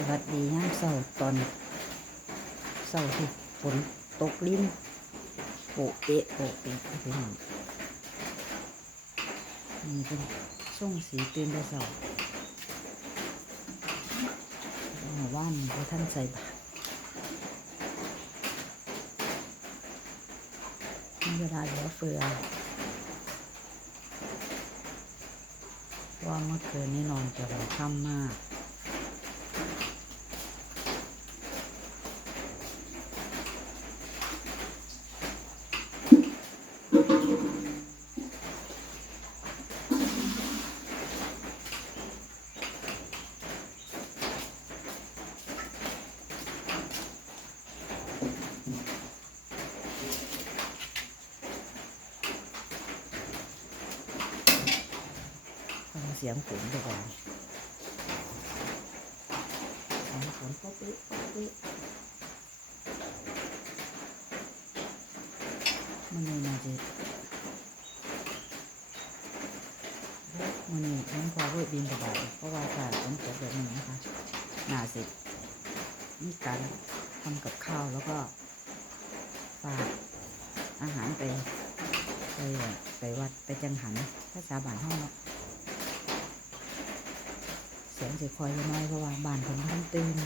สวัสดียามเช้าตอนเช้าที่ฝนตกลิ้นโปะเอะโปะเอะพี่น้องนี่เป็นส่งสีตื่นแต่เช้าเมื่อวานพระท่านใส่บาตรมีเวลาเหลือเฟือว่าเมื่อคืนนี้นอนจะรอค่ำมาก ฟังเสียงฝนไปก่อนเสียงฝนป๊อปปี้ป๊อปปี้มันนี่น่าจะมันนี่น้องพอเวบินสบายเพราะว่าถ้าฝนตกแบบนี้นะคะน่าสิมีการทำกับข้าวแล้วก็ฝากอาหารไปไปไปวัดไปจังหันภาษาบานห้องเนาะ เสียงเสียคอยน้อยเพราะว่าบ้านผมเพิ่งตื่น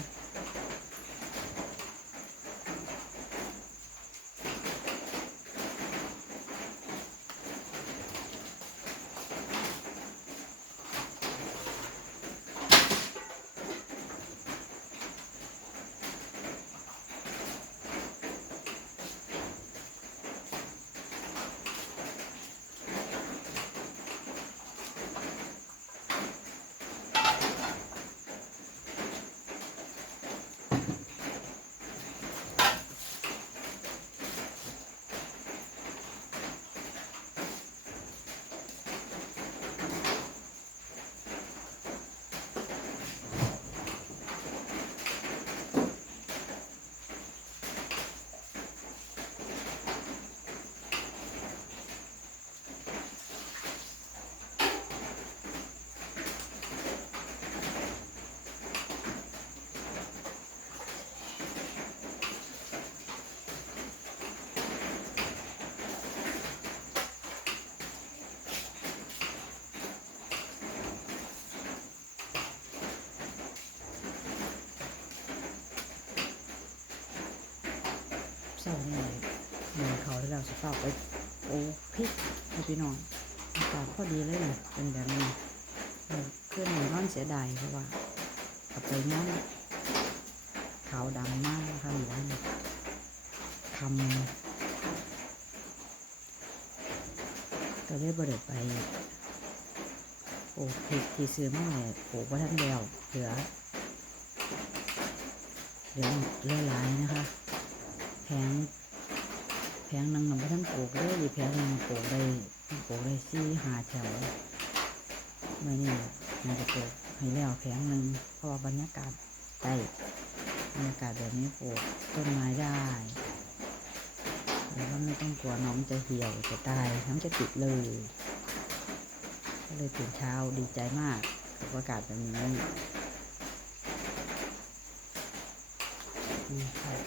เศร้านี่เหมือนเขาที่เราจะเข้าไปโอ้พริกให้พี่น้องอากาศพอดีเลยนะเป็นแบบนี้เครื่องหนึ่งร้อนเสียดายเพราะว่าเอาไปงั้นขาวดำมากนะคะหมู่บ้าคำก็เลยบริไปปลูกพริกที่ซื้อมาเนี่ยปลูกไว้ทันเดียวเหลือเหลือเหลือหลายนะคะ แผงแผงหนังหนังท่านปลูกเลยอีแผงหนึงปลูกได้ปลูกได้สี่หาแถวไม่นี่น่าจะปลูกให้แล้วแผงหนึ่งเพราะบรรยากาศได้บรรยากาศแบบนี้ปลูกต้นไม้ได้แล้วก็ไม่ต้องกลัวน้องจะเหี่ยวจะตายน้องจะติดเลยก็เลยตื่นเช้าดีใจมากกับอากาศแบบนี้ อืมขาย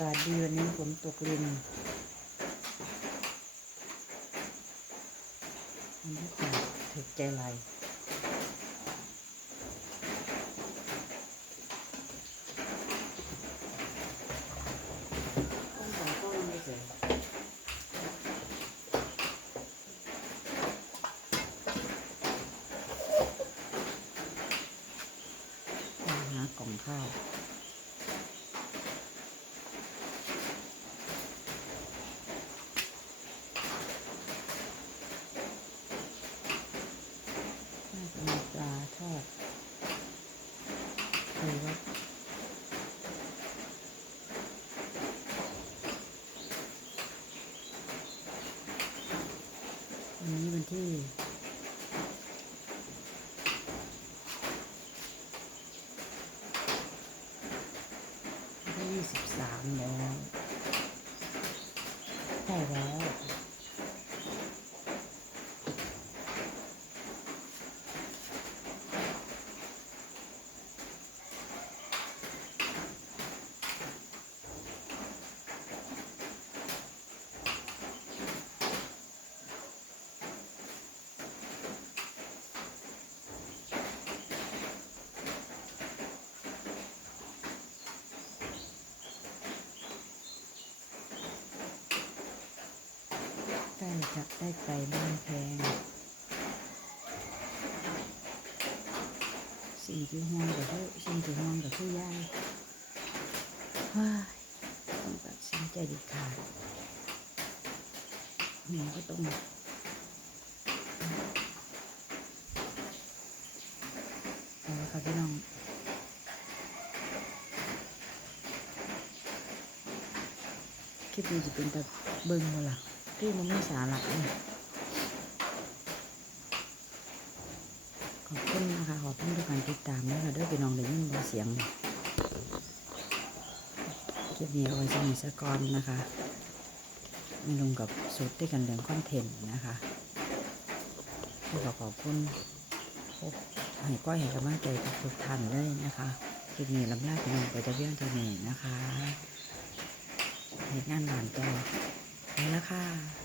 เป็นโอกาสดีวันนี้ฝนตกรินบรรยากาศถูกใจไหลายต้นสองต้นไม่เสร็จไปหากล่องข้าว น่าจะมีปลาทอดหรือว่าวันนี้วันที่วันที่ยี่สิบสามแล้วใช่แล้ว ใกล้ จะได้ไปบ้านแพงสิ่งที่ห่วงก็คือสิ่งที่ห่วงก็คือยายว้าต้องตัดสินใจด็ดขาดแม่ก็ต้องเอาละค่ะพี่น้องคลิปนี้จะเป็นแบบเบิ่งบ่ล่ะ คือมันไม่สาระเลยขอบคุณนะคะ ขอบคุณทุกการติดตามนะคะด้วยพี่น้องได้ยินเสียงเลยคลิปนี้เอาไว้สมิสกอนนะคะไม่ลงกับสุดด้วยกันเรื่องคอนเทนต์นะคะขอขอบคุณให้ก้อยให้กำลังใจทุกท่านเลยนะคะคลิปนี้ลำลาพี่น้องไปจะเบี้ยงตัวนี้นะคะเหตุงานหวานต่อ นะคะ